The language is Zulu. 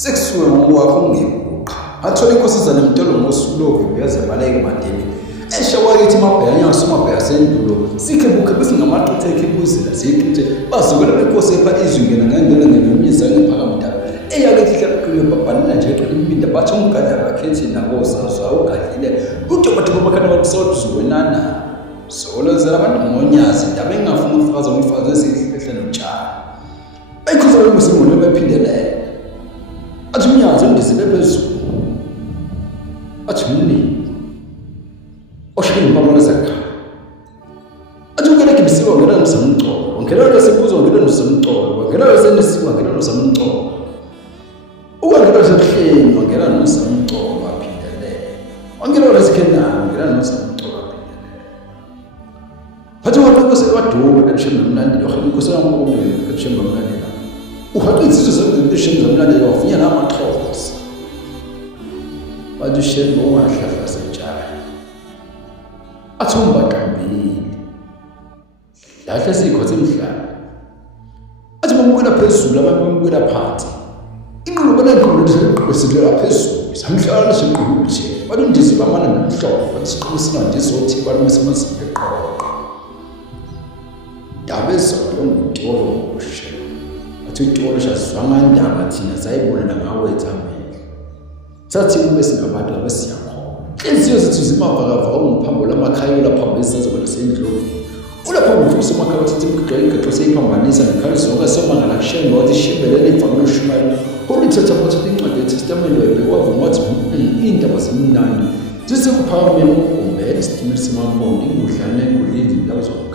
sekusuke ngokwakho ungebuqa athola inkosazana emtolo ngosulovu yaze baleke madeni esha wakithi mabhenya somabhenya sendulo sikhe bukhe besingamaxuthe ekhibuzela siyixuthe bazokela benkosi epha izingena ngandela ngenyisa ngephakamda eyakethi hlaqile babhalina nje eqala impinda bathi umgada bakhethi nakozazo awugadlile utobatho bamakana bakusawuthi zuwenana solozela abantu ngonyazi ndabe engafuna ukufaza umfazi esihle notshana ayikhoza bemusimolo bephindelela athi umnyazi undizile phezulu athi mni oshini impamela zakhe athi ungena kibisiwa ngena nosamcolo ngena lesibuzo ngena nosamcolo ngena lesenisiwa ngena nosamcolo ungena lesehleni ngena nosamcolo aphindelela ongena lesikhenana ngena nosamcolo aphindelela phathi wonke sewaduka ebishembe mnandi lo khona inkosi yamqondo ebishembe mnandi la uhaqa izizwe zebishembe mnandi wafinya namaxhosa bathi shembe ongahlahla setshaya athumba qambili lahle sikhothe emhlanje athi bamukela phezulu abantu bamukela phansi inqubo benqondo seqhubesilela phezulu samhlala seqhubule nje bathi ndizi bamana nomhlobo bathi siqhubisina ndizothi balumesemasiphe eqoqo dabezolo ngitolo ushe athi itolo shazwanga ndaba thina sayibona ngawe ethameni sathi kube singabantu abasiyakho inhliziyo zethu zimavakava ungiphambo lamakhaya lapha besizobona sendlovu ulapha ngifisa emakhaya ukuthi ngigqeke seyiphambanisa nekhaya zonke somangala kushenga wathi shibelele ivangelo lushumayela ulithetha ukuthi incwadi yeTestament wayibhekwa wathi indaba zemnandi zisekuphakame ngokumbela isitimela semampondo ingudlane engulindi ndawo zonke